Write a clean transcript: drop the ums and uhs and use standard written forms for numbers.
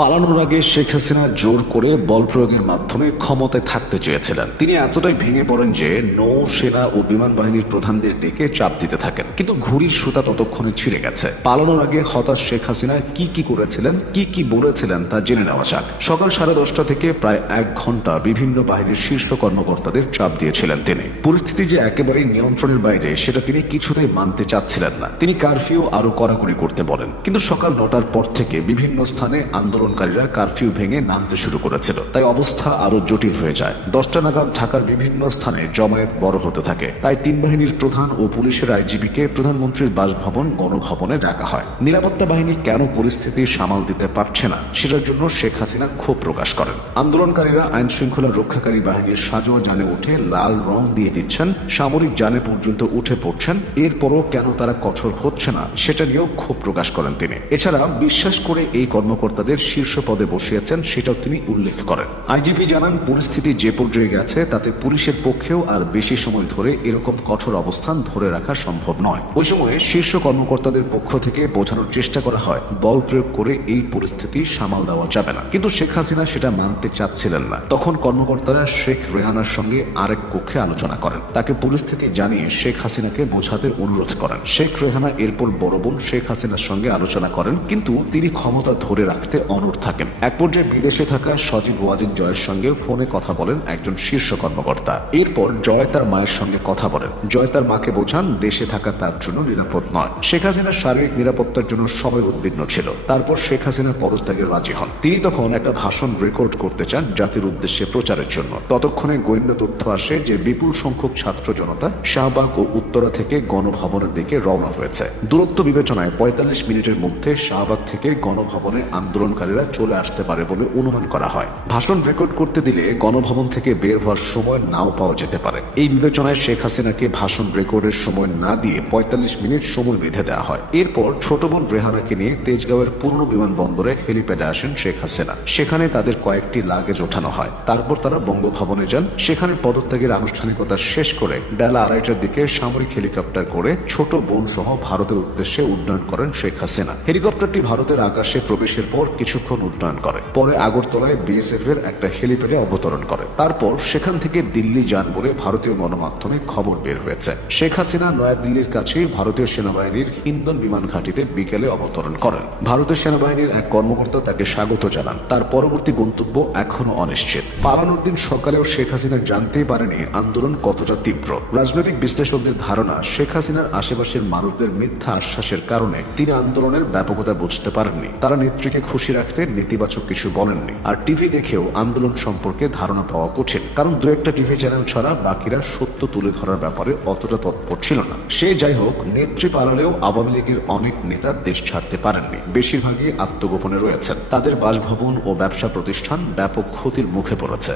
পালানোর আগে শেখ হাসিনা জোর করে বল প্রয়োগের মাধ্যমে ক্ষমতায় থাকতে চেয়েছিলেন। তিনি এতটাই ভেঙে পড়েন যে নৌ সেনা ও বিমান বাহিনীর প্রধানদের ডেকে চাপ দিতে থাকেন, কিন্তু ঘুড়ির সুতা ততক্ষণে ছিঁড়ে গেছে। পালানোর আগে হতাশ শেখ হাসিনা কি করেছিলেন, কি বলেছিলেন তা জেনে নেওয়া যাক। সকাল 10:30 থেকে প্রায় 1 ঘন্টা বিভিন্ন বাহিনীর শীর্ষ কর্মকর্তাদের চাপ দিয়েছিলেন তিনি। পরিস্থিতি যে একেবারেই নিয়ন্ত্রণের বাইরে সেটা তিনি কিছুতেই মানতে চাচ্ছিলেন না। তিনি কারফিউ আরো কড়াকড়ি করতে বলেন, কিন্তু সকাল 9টার পর থেকে বিভিন্ন স্থানে আন্দোলনকারীরা কারফিউ ভেঙে নামতে শুরু করেছিল, তাই অবস্থা আরো জটিল হয়ে যায়। 10টা নাগাদ ঢাকার বিভিন্ন স্থানে জমায়েত বড় হতে থাকে, তাই 3 বাহিনীর প্রধান ও পুলিশের আইজিপিকে প্রধানমন্ত্রীর বাসভবন গণভবনে ডাকা হয়। নিরাপত্তা বাহিনী কেন পরিস্থিতি সামাল দিতে পারছে না সেটার জন্য শেখ হাসিনা ক্ষোভ প্রকাশ করেন। আন্দোলনকারীরা আইন শৃঙ্খলা রক্ষাকারী বাহিনীর সাজোয়া যানে উঠে লাল রং দিয়ে দিচ্ছেন, সামরিক যানে পর্যন্ত উঠে পড়ছেন, এরপরও কেন তারা কঠোর হচ্ছে না সেটা নিয়েও ক্ষোভ প্রকাশ করেন তিনি। এছাড়া বিশ্বাস করে এই কর্মকর্তাদের শীর্ষ পদে বসিয়েছেন সেটাও তিনি উল্লেখ করেন। আইজিপি জানান, পরিস্থিতি যে পর্যায়ে গেছে তাতে পুলিশের পক্ষেও আর বেশি সময় ধরে এরকম কঠোর অবস্থান ধরে রাখা সম্ভব নয়। ওই সময়ে শীর্ষ কর্মকর্তাদের পক্ষ থেকে বোঝানোর চেষ্টা করা হয় বল প্রয়োগ করে এই পরিস্থিতি সামাল দেওয়া যাবে না, কিন্তু শেখ হাসিনা সেটা মানতে চাচ্ছিলেন না। তখন কর্মকর্তারা শেখ রেহানার সঙ্গে আরেক কক্ষে আলোচনা করেন, তাকে পরিস্থিতি জানিয়ে শেখ হাসিনাকে বোঝাতে অনুরোধ করেন। শেখ রেহানা এরপর বড় বোন শেখ হাসিনার সঙ্গে আলোচনা করেন, কিন্তু তিনি ক্ষমতা ধরে রাখতে অনড় থাকেন। এক পর্যায়ে বিদেশে থাকা সজীব ওয়াজিদ জয়ের সঙ্গে ফোনে কথা বলেন একজন শীর্ষ কর্মকর্তা। এরপর জয় তার মায়ের সঙ্গে কথা বলেন। জয় তার মাকে বোঝান দেশে থাকা তার জন্য নিরাপদ নয়। শেখ হাসিনার শারীরিক নিরাপত্তার জন্য সবাই উদ্বিগ্ন ছিল। তারপর শেখ হাসিনা পদত্যাগে রাজি হন। তিনি তখন একটা ভাষণ রেকর্ড করতে চান জাতির উদ্দেশ্যে প্রচারের জন্য। ততক্ষণে গোয়েন্দা তথ্য আসে যে বিপুল সংখ্যক ছাত্র জনতা শাহবাগ ও উত্তরা থেকে গণভবনের দিকে রওনা হয়েছে। দূরত্ব বিবেচনায় 45 মিনিটের মধ্যে শাহবাগ থেকে গণভবনে আন্দোলনকারীরা চলে আসতে পারে বলে অনুমান করা হয়। ভাষণ রেকর্ড করতে দিলে গণভবন থেকে বের হওয়ার সময় নাও পাওয়া যেতে পারে। এই বিবেচনায় শেখ হাসিনাকে ভাষণ রেকর্ডের সময় না দিয়ে 45 মিনিট সময় বেঁধে দেওয়া হয়। এরপর ছোট বোন রেহানাকে নিয়ে তেজগাঁওয়ের পুরনো বিমানবন্দরে হেলিপ্যাডে আসেন শেখ হাসিনা। সেখানে তাদের কয়েকটি লাগেজ ওঠানো হয়। তারপর তারা বঙ্গভবনে যান। সেখানে পদত্যাগের আনুষ্ঠানিকতা শেষ করে বেলা 2:30টার দিকে সামরিক হেলিকপ্টার করে ছোট বোন সহ ভারতের উদ্দেশ্যে উড্ডয়ন করেন শেখ হাসিনা। হেলিকপ্টারটি ভারতের আকাশে প্রবেশের পর কিছুক্ষণ উড্ডয়ন করে, পরে আগরতলায় বিএসএফ এর একটা হেলিপ্যাডে অবতরণ করে। তারপর সেখান থেকে দিল্লি যান বলে ভারতীয় গণমাধ্যমে খবর বের হয়েছে। শেখ হাসিনা নয়াদিল্লির কাছেই ভারতীয় সেনাবাহিনীর হিন্দন বিমান ঘাঁটিতে বিকেলে অবতরণ করেন। ভারতীয় সেনাবাহিনীর এক কর্মকর্তা তাকে স্বাগত জানান। তার পরবর্তী গন্তব্য এখনো অনিশ্চিত। পালানোর দিন সকালেও শেখ হাসিনা জানতেই পারেনি আন্দোলন কতটা তীব্র। রাজনৈতিক বিশ্লেষকদের ধারণা, শেখ হাসিনার আশেপাশের মানুষদের মিথ্যা আশ্বাসের কারণে তিনি আন্দোলনের ব্যাপকতা বুঝতে পারেননি। তারা নেত্রীকে খুশি রাখতে নেতিবাচক কিছু বলেননি। আর টিভি দেখেও আন্দোলন সম্পর্কে ধারণা পাওয়া কঠিন, কারণ দু একটা টিভি চ্যানেল ছাড়া বাকিরা সত্য তুলে ধরার ব্যাপারে অতটা তৎপর ছিল না। সে যাই হোক, নেত্রী পালালেও আওয়ামী লীগের অনেক নেতা দেশ ছাড়তে পারেননি। বেশিরভাগই আত্মগোপনে রয়েছেন। তাদের বাসভবন ও ব্যবসা প্রতিষ্ঠান ব্যাপক ক্ষতির মুখে পড়েছে।